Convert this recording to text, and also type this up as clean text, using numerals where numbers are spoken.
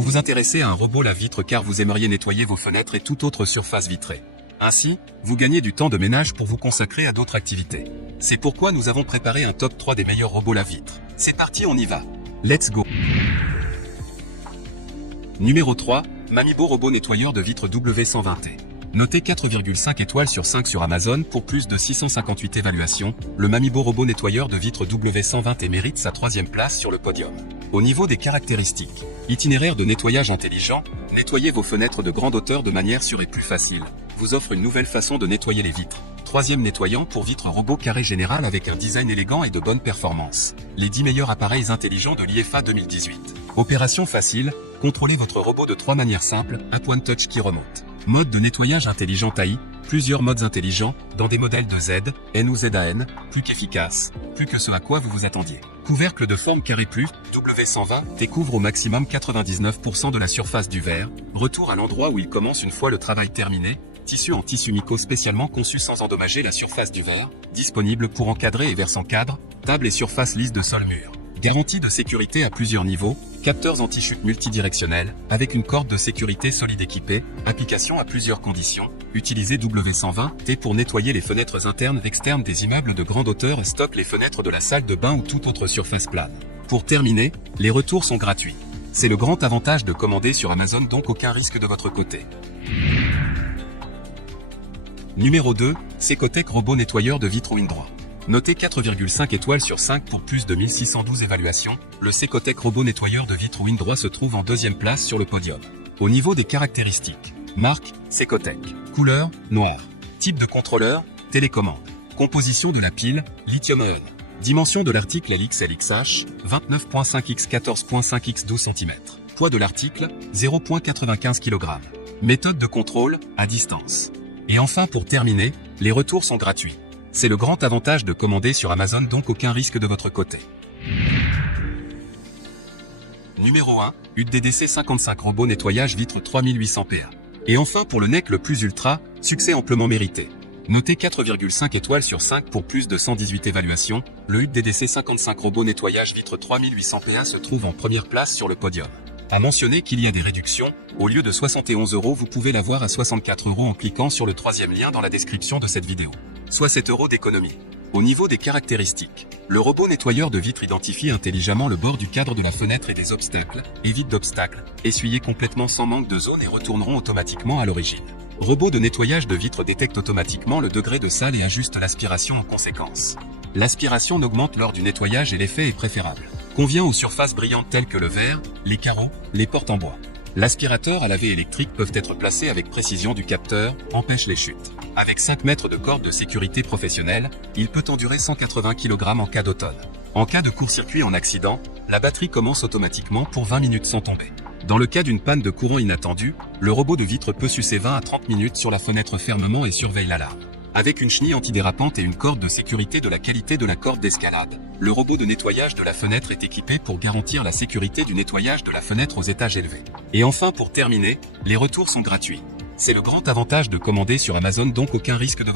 Vous vous intéressez à un robot lave-vitre car vous aimeriez nettoyer vos fenêtres et toute autre surface vitrée. Ainsi, vous gagnez du temps de ménage pour vous consacrer à d'autres activités. C'est pourquoi nous avons préparé un top 3 des meilleurs robots lave-vitre. C'est parti, on y va. Let's go. Numéro 3, Mamibo robot nettoyeur de vitres W120T. Noté 4,5 étoiles sur 5 sur Amazon pour plus de 658 évaluations, le Mamibo robot nettoyeur de vitres W120T mérite sa 3e place sur le podium. Au niveau des caractéristiques, itinéraire de nettoyage intelligent, nettoyer vos fenêtres de grande hauteur de manière sûre et plus facile, vous offre une nouvelle façon de nettoyer les vitres. 3e nettoyant pour vitres robot carré général avec un design élégant et de bonne performance. Les 10 meilleurs appareils intelligents de l'IFA 2018. Opération facile, contrôlez votre robot de 3 manières simples, Up One Touch qui remonte. Mode de nettoyage intelligent AI, plusieurs modes intelligents, dans des modèles de Z, N ou ZAN, plus qu'efficace, plus que ce à quoi vous vous attendiez. Couvercle de forme carré plus, W120T couvre au maximum 99% de la surface du verre, retour à l'endroit où il commence une fois le travail terminé, tissu en tissu mico spécialement conçu sans endommager la surface du verre, disponible pour encadrer et vers sans cadre, table et surface lisse de sol-mur. Garantie de sécurité à plusieurs niveaux, capteurs anti-chute multidirectionnels, avec une corde de sécurité solide équipée, application à plusieurs conditions, utilisez W120T pour nettoyer les fenêtres internes et externes des immeubles de grande hauteur et stocke les fenêtres de la salle de bain ou toute autre surface plane. Pour terminer, les retours sont gratuits. C'est le grand avantage de commander sur Amazon, donc aucun risque de votre côté. Numéro 2, Secotec robot nettoyeur de vitres Windroit. Noté 4,5 étoiles sur 5 pour plus de 1612 évaluations, le Secotec robot nettoyeur de vitres Windroit se trouve en 2e place sur le podium. Au niveau des caractéristiques, marque, Secotec. Couleur, noir. Type de contrôleur, télécommande. Composition de la pile, lithium-ion. Dimension de l'article LXLXH, 29.5 x 14.5 x 12 cm. Poids de l'article, 0.95 kg. Méthode de contrôle, à distance. Et enfin pour terminer, les retours sont gratuits. C'est le grand avantage de commander sur Amazon, donc aucun risque de votre côté. Numéro 1, UDDC 55 robot nettoyage vitre 3800 PA. Et enfin pour le NEC le plus ultra, succès amplement mérité. Noté 4,5 étoiles sur 5 pour plus de 118 évaluations, le UDDC 55 robot nettoyage vitre 3800 PA se trouve en première place sur le podium. À mentionner qu'il y a des réductions, au lieu de 71 € vous pouvez l'avoir à 64 € en cliquant sur le 3e lien dans la description de cette vidéo. Soit 7 € d'économie. Au niveau des caractéristiques, le robot nettoyeur de vitres identifie intelligemment le bord du cadre de la fenêtre et des obstacles, évite d'obstacles, essuyez complètement sans manque de zone et retourneront automatiquement à l'origine. Robot de nettoyage de vitres détecte automatiquement le degré de sale et ajuste l'aspiration en conséquence. L'aspiration n'augmente lors du nettoyage et l'effet est préférable. Convient aux surfaces brillantes telles que le verre, les carreaux, les portes en bois. L'aspirateur à laver électrique peuvent être placés avec précision du capteur, empêche les chutes. Avec 5 mètres de corde de sécurité professionnelle, il peut endurer 180 kg en cas d'automne. En cas de court-circuit en accident, la batterie commence automatiquement pour 20 minutes sans tomber. Dans le cas d'une panne de courant inattendue, le robot de vitre peut sucer 20 à 30 minutes sur la fenêtre fermement et surveille l'alarme. Avec une chenille antidérapante et une corde de sécurité de la qualité de la corde d'escalade, le robot de nettoyage de la fenêtre est équipé pour garantir la sécurité du nettoyage de la fenêtre aux étages élevés. Et enfin pour terminer, les retours sont gratuits. C'est le grand avantage de commander sur Amazon, donc aucun risque de